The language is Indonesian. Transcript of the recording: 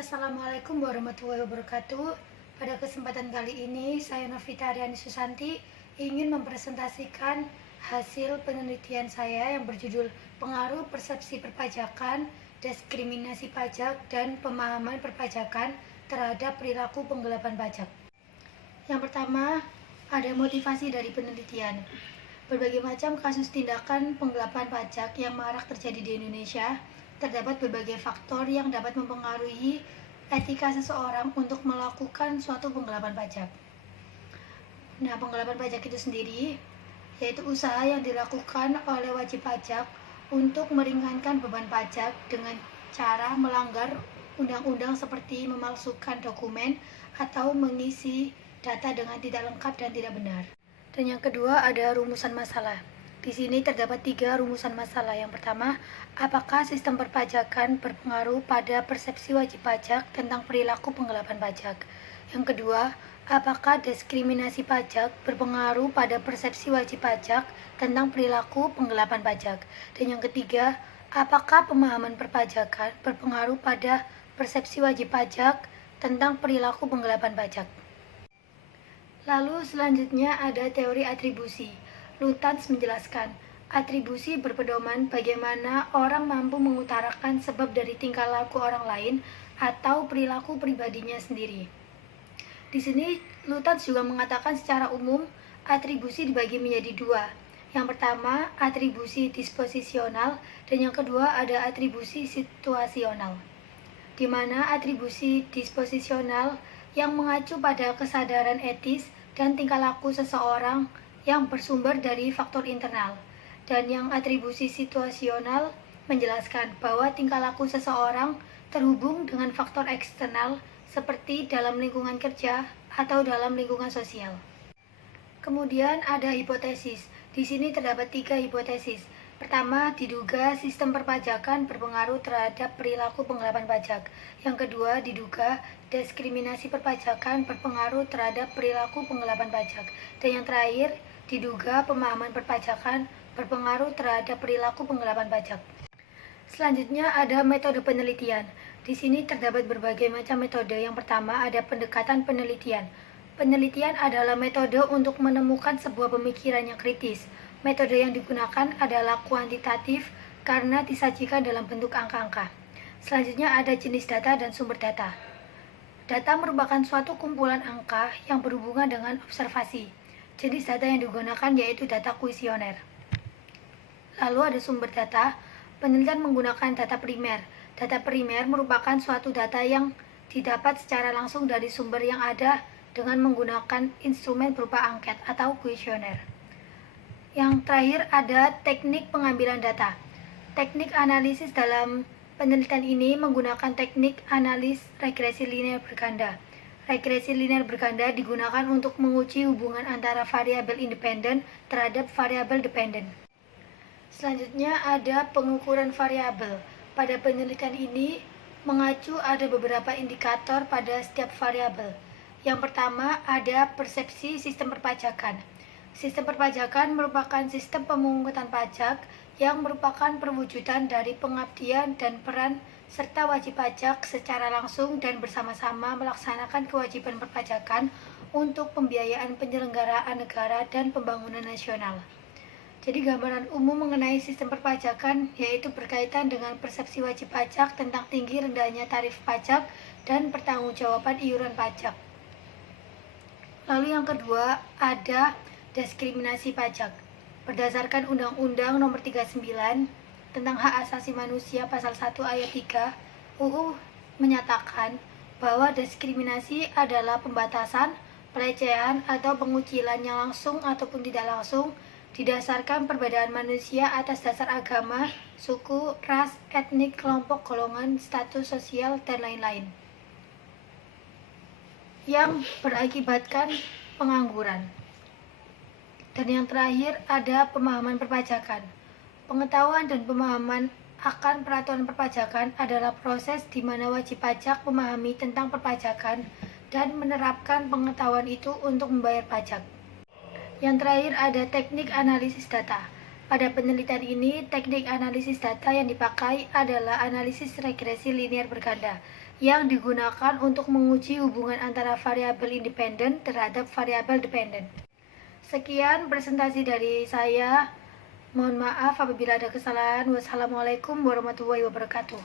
Assalamualaikum warahmatullahi wabarakatuh. Pada kesempatan kali ini, saya Novita Aryani Susanti ingin mempresentasikan hasil penelitian saya yang berjudul Pengaruh Persepsi Perpajakan, Diskriminasi Pajak, dan Pemahaman Perpajakan terhadap Perilaku Penggelapan Pajak. Yang pertama, ada motivasi dari penelitian. Berbagai macam kasus tindakan penggelapan pajak yang marak terjadi di Indonesia. Terdapat berbagai faktor yang dapat mempengaruhi etika seseorang untuk melakukan suatu penggelapan pajak. Nah, penggelapan pajak itu sendiri yaitu usaha yang dilakukan oleh wajib pajak untuk meringankan beban pajak dengan cara melanggar undang-undang seperti memalsukan dokumen atau mengisi data dengan tidak lengkap dan tidak benar. Dan yang kedua ada rumusan masalah. Di sini terdapat 3 rumusan masalah. Yang pertama, apakah sistem perpajakan berpengaruh pada persepsi wajib pajak tentang perilaku penggelapan pajak? Yang kedua, apakah diskriminasi pajak berpengaruh pada persepsi wajib pajak tentang perilaku penggelapan pajak? Dan yang ketiga, apakah pemahaman perpajakan berpengaruh pada persepsi wajib pajak tentang perilaku penggelapan pajak? Lalu selanjutnya ada teori atribusi. Lutyens menjelaskan, atribusi berpedoman bagaimana orang mampu mengutarakan sebab dari tingkah laku orang lain atau perilaku pribadinya sendiri. Di sini Lutyens juga mengatakan secara umum atribusi dibagi menjadi 2. Yang pertama atribusi disposisional dan yang kedua ada atribusi situasional. Di mana atribusi disposisional yang mengacu pada kesadaran etis dan tingkah laku seseorang yang bersumber dari faktor internal, dan yang atribusi situasional menjelaskan bahwa tingkah laku seseorang terhubung dengan faktor eksternal seperti dalam lingkungan kerja atau dalam lingkungan sosial. Kemudian ada hipotesis. Di sini terdapat 3 hipotesis. Pertama, diduga sistem perpajakan berpengaruh terhadap perilaku penggelapan pajak. Yang kedua, diduga diskriminasi perpajakan berpengaruh terhadap perilaku penggelapan pajak. Dan yang terakhir, diduga pemahaman perpajakan berpengaruh terhadap perilaku penggelapan pajak. Selanjutnya ada metode penelitian. Di sini terdapat berbagai macam metode. Yang pertama ada pendekatan penelitian. Penelitian adalah metode untuk menemukan sebuah pemikiran yang kritis. Metode yang digunakan adalah kuantitatif karena disajikan dalam bentuk angka-angka. Selanjutnya ada jenis data dan sumber data. Data merupakan suatu kumpulan angka yang berhubungan dengan observasi. Jenis data yang digunakan yaitu data kuesioner. Lalu ada sumber data. Penelitian menggunakan data primer. Data primer merupakan suatu data yang didapat secara langsung dari sumber yang ada dengan menggunakan instrumen berupa angket atau kuesioner. Yang terakhir ada teknik pengambilan data. Teknik analisis dalam penelitian ini menggunakan teknik analis regresi linear berganda. Regresi linear berganda digunakan untuk menguji hubungan antara variabel independen terhadap variabel dependen. Selanjutnya ada pengukuran variabel. Pada penelitian ini mengacu ada beberapa indikator pada setiap variabel. Yang pertama ada persepsi sistem perpajakan. Sistem perpajakan merupakan sistem pemungutan pajak yang merupakan perwujudan dari pengabdian dan peran serta wajib pajak secara langsung dan bersama-sama melaksanakan kewajiban perpajakan untuk pembiayaan penyelenggaraan negara dan pembangunan nasional. Jadi gambaran umum mengenai sistem perpajakan yaitu berkaitan dengan persepsi wajib pajak tentang tinggi rendahnya tarif pajak dan pertanggungjawaban iuran pajak. Lalu yang kedua ada diskriminasi pajak. Berdasarkan Undang-Undang Nomor 39 tentang Hak Asasi Manusia Pasal 1 Ayat 3, UU menyatakan bahwa diskriminasi adalah pembatasan, pelecehan atau pengucilan yang langsung ataupun tidak langsung didasarkan perbedaan manusia atas dasar agama, suku, ras, etnik, kelompok, golongan, status sosial, dan lain-lain yang berakibatkan pengangguran. Dan yang terakhir ada pemahaman perpajakan. Pengetahuan dan pemahaman akan peraturan perpajakan adalah proses di mana wajib pajak memahami tentang perpajakan dan menerapkan pengetahuan itu untuk membayar pajak. Yang terakhir ada teknik analisis data. Pada penelitian ini, teknik analisis data yang dipakai adalah analisis regresi linear berganda, yang digunakan untuk menguji hubungan antara variabel independen terhadap variabel dependen. Sekian presentasi dari saya. Mohon maaf apabila ada kesalahan. Wassalamualaikum warahmatullahi wabarakatuh.